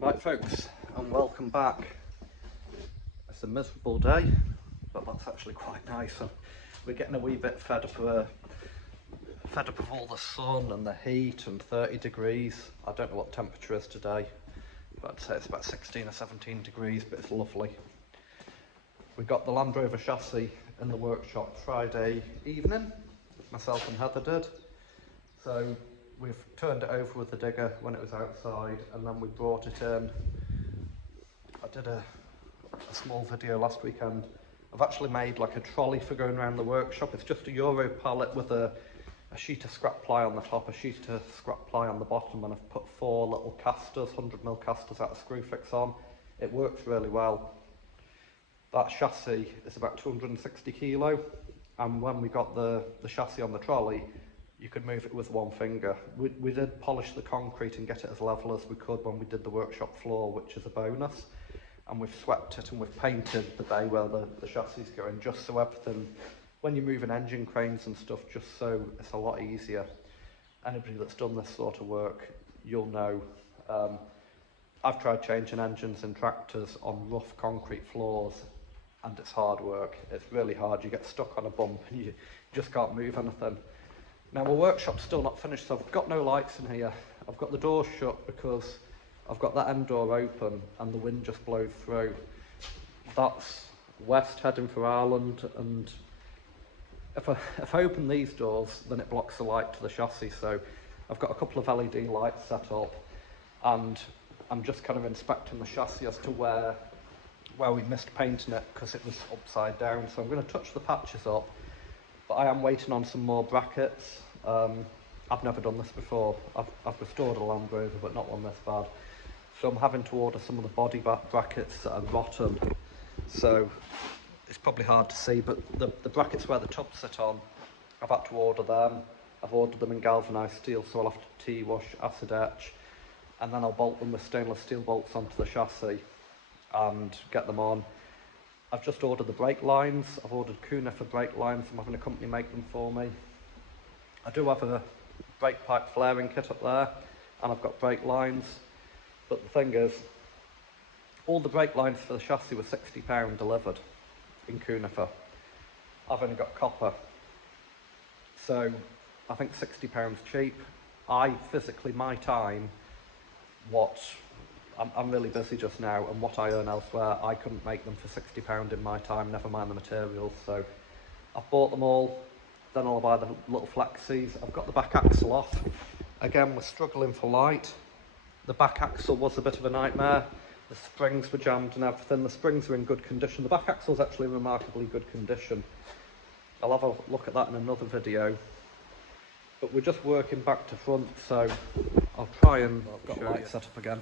Right folks, and welcome back. It's a miserable day, but that's actually quite nice. And we're getting a wee bit fed up of all the sun and the heat and 30 degrees. I don't know what temperature is today, but I'd say it's about 16 or 17 degrees, but it's lovely. We got the Landrover chassis in the workshop Friday evening, myself and Heather did. So we've turned it over with the digger when it was outside, and then we brought it in. I did a small video last weekend. I've actually made like a trolley for going around the workshop. It's just a Euro pallet with a sheet of scrap ply on the top, a sheet of scrap ply on the bottom, and I've put 4 little casters, 100mm casters out of Screwfix on. It works really well. That chassis is about 260 kilo, and when we got the chassis on the trolley, you could move it with one finger. We did polish the concrete and get it as level as we could when we did the workshop floor, which is a bonus. And we've swept it and we've painted the bay where the chassis is going, just so everything, when you're moving engine cranes and stuff, just so it's a lot easier. Anybody that's done this sort of work, you'll know. I've tried changing engines and tractors on rough concrete floors, and it's hard work. It's really hard. You get stuck on a bump and you just can't move anything. Now my workshop's still not finished, so I've got no lights in here. I've got the door shut because I've got that end door open and the wind just blows through. That's west heading for Ireland, and if I open these doors, then it blocks the light to the chassis. So I've got a couple of LED lights set up, and I'm just kind of inspecting the chassis as to where we missed painting it because it was upside down. So I'm going to touch the patches up. But I am waiting on some more brackets. I've never done this before. I've restored a Landrover, but not one this bad. So I'm having to order some of the body brackets that are rotten. So it's probably hard to see, but the brackets where the tubs sit on, I've had to order them. I've ordered them in galvanised steel, so I'll have to T-wash, acid etch, and then I'll bolt them with stainless steel bolts onto the chassis and get them on. I've just ordered the brake lines. I've ordered Cunifer brake lines. I'm having a company make them for me. I do have a brake pipe flaring kit up there, and I've got brake lines. But the thing is, all the brake lines for the chassis were £60 delivered in Cunifer. I've only got copper. So I think £60 cheap. My time, I'm really busy just now, and what I earn elsewhere, I couldn't make them for £60 in my time, never mind the materials. So I've bought them all, then I'll buy the little flexies. I've got the back axle off. Again, we're struggling for light. The back axle was a bit of a nightmare. The springs were jammed and everything. The springs are in good condition. The back axle is actually in remarkably good condition. I'll have a look at that in another video. But we're just working back to front, so I'll try and get light set up again.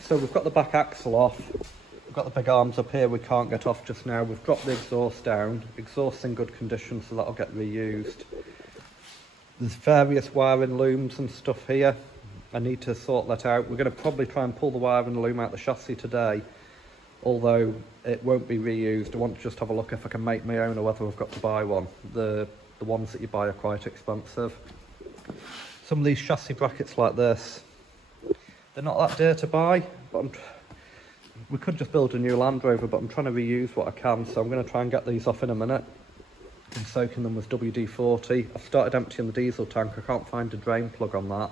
So we've got the back axle off, we've got the big arms up here we can't get off just now. We've dropped the exhaust down, exhaust's in good condition, so that'll get reused. There's various wiring looms and stuff here. I need to sort that out. We're going to probably try and pull the wiring loom out the chassis today, although it won't be reused. I want to just have a look if I can make my own or whether I've got to buy one. The ones that you buy are quite expensive. Some of these chassis brackets like this, they're not that dear to buy, but we could just build a new Land Rover, but I'm trying to reuse what I can, so I'm going to try and get these off in a minute. I'm soaking them with WD-40. I've started emptying the diesel tank. I can't find a drain plug on that,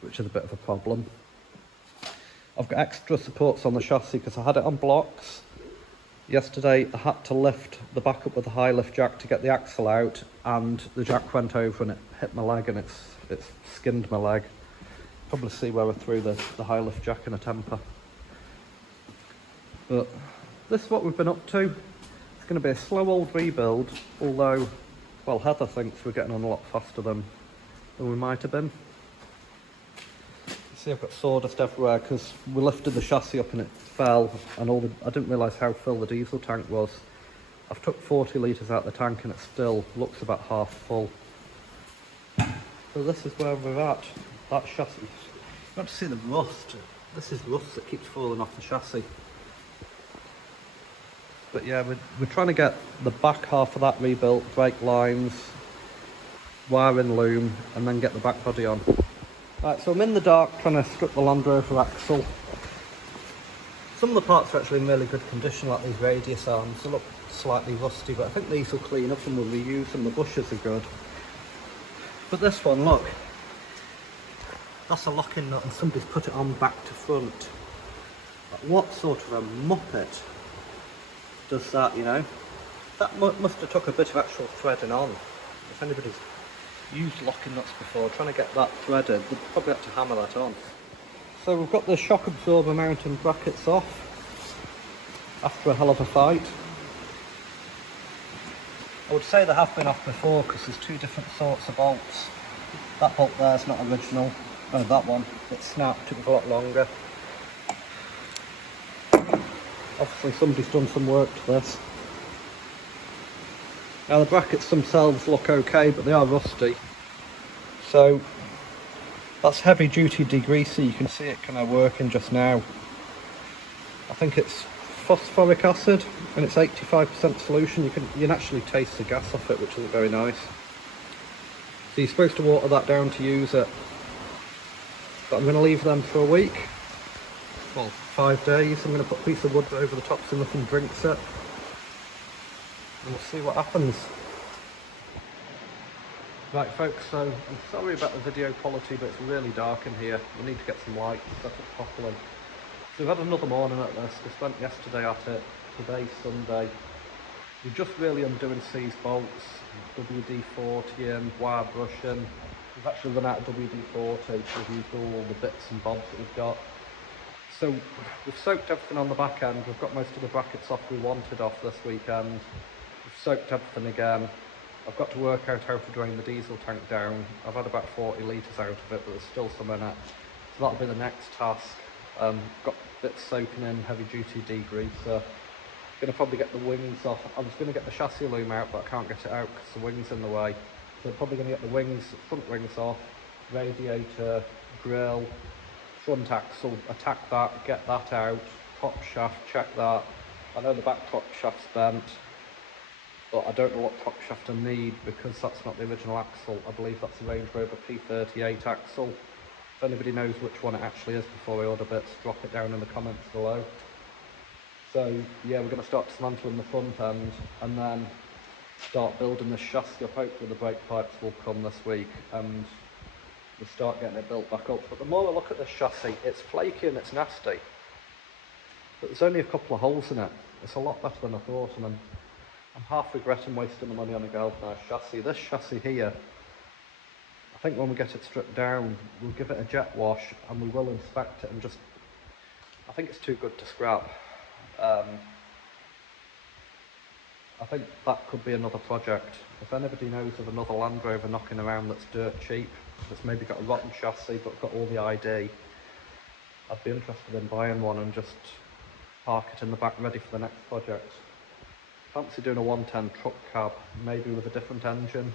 which is a bit of a problem. I've got extra supports on the chassis because I had it on blocks. Yesterday I had to lift the back up with a high lift jack to get the axle out, and the jack went over and it hit my leg, and it's skinned my leg. Probably see where I threw the high lift jack in a temper. But this is what we've been up to. It's going to be a slow old rebuild, although, well, Heather thinks we're getting on a lot faster than we might have been. See, I've got sawdust everywhere because we lifted the chassis up and it fell, and I didn't realise how full the diesel tank was. I've took 40 litres out of the tank and it still looks about half full. So this is where we're at. That chassis, you want to see the rust. This is rust that keeps falling off the chassis. But yeah, we're trying to get the back half of that rebuilt, brake lines, wiring loom, and then get the back body on. Right, so I'm in the dark trying to strip the Landrover axle. Some of the parts are actually in really good condition, like these radius arms. They look slightly rusty, but I think these will clean up and we'll reuse them. The bushes are good. But this one, look, that's a locking nut and somebody's put it on back to front. Like, what sort of a muppet does that, you know? That must have took a bit of actual threading on. If anybody's used locking nuts before, trying to get that threaded, we'd probably have to hammer that on. So we've got the shock absorber mounting brackets off after a hell of a fight. I would say they have been off before because there's two different sorts of bolts. That bolt there is not original. Oh, that one, it snapped, took a lot longer. Obviously somebody's done some work to this. Now the brackets themselves look okay, but they are rusty. So that's heavy duty degreaser, you can see it kind of working just now. I think it's phosphoric acid and it's 85% solution. You can actually taste the gas off it, which isn't very nice. So you're supposed to water that down to use it. But I'm going to leave them for a week. Well, 5 days. I'm going to put a piece of wood over the top so nothing drinks it. And we'll see what happens. Right folks, so I'm sorry about the video quality, but it's really dark in here. We need to get some light and set it properly. So we've had another morning at this. We spent yesterday at it, today's Sunday. We're just really undoing these bolts, WD-40, wire brushing. We've actually run out of WD-40, so we've used all the bits and bobs that we've got. So we've soaked everything on the back end. We've got most of the brackets off we wanted off this weekend. We've soaked everything again. I've got to work out how to drain the diesel tank down. I've had about 40 litres out of it, but there's still some in it. So that'll be the next task. Got bits soaking in, heavy duty degreaser. Gonna probably get the wings off. I was gonna get the chassis loom out, but I can't get it out because the wing's in the way. So I'm probably gonna get the wings, front wings off, radiator, grille, front axle, attack that, get that out, top shaft, check that. I know the back top shaft's bent, but I don't know what top shaft I need because that's not the original axle. I believe that's the Range Rover P38 axle. If anybody knows which one it actually is before I order bits, drop it down in the comments below. So yeah, we're going to start dismantling the front end and then start building the chassis up. Hopefully the brake pipes will come this week and we'll start getting it built back up. But the more I look at this chassis, it's flaky and it's nasty. But there's only a couple of holes in it. It's a lot better than I thought, and I'm half regretting wasting the money on a galvanised chassis. This chassis here, I think when we get it stripped down, we'll give it a jet wash and we will inspect it and just, I think it's too good to scrap. I think that could be another project. If anybody knows of another Land Rover knocking around that's dirt cheap, that's maybe got a rotten chassis but got all the ID, I'd be interested in buying one and just park it in the back ready for the next project. Fancy doing a 110 truck cab, maybe with a different engine.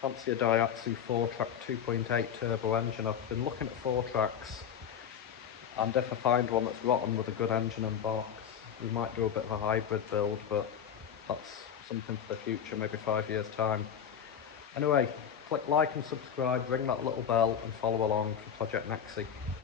Fancy a Daihatsu 4-track 2.8 turbo engine. I've been looking at 4-tracks, and if I find one that's rotten with a good engine and box, we might do a bit of a hybrid build, but that's something for the future, maybe 5 years time. Anyway, click like and subscribe, ring that little bell and follow along for Project Nexi.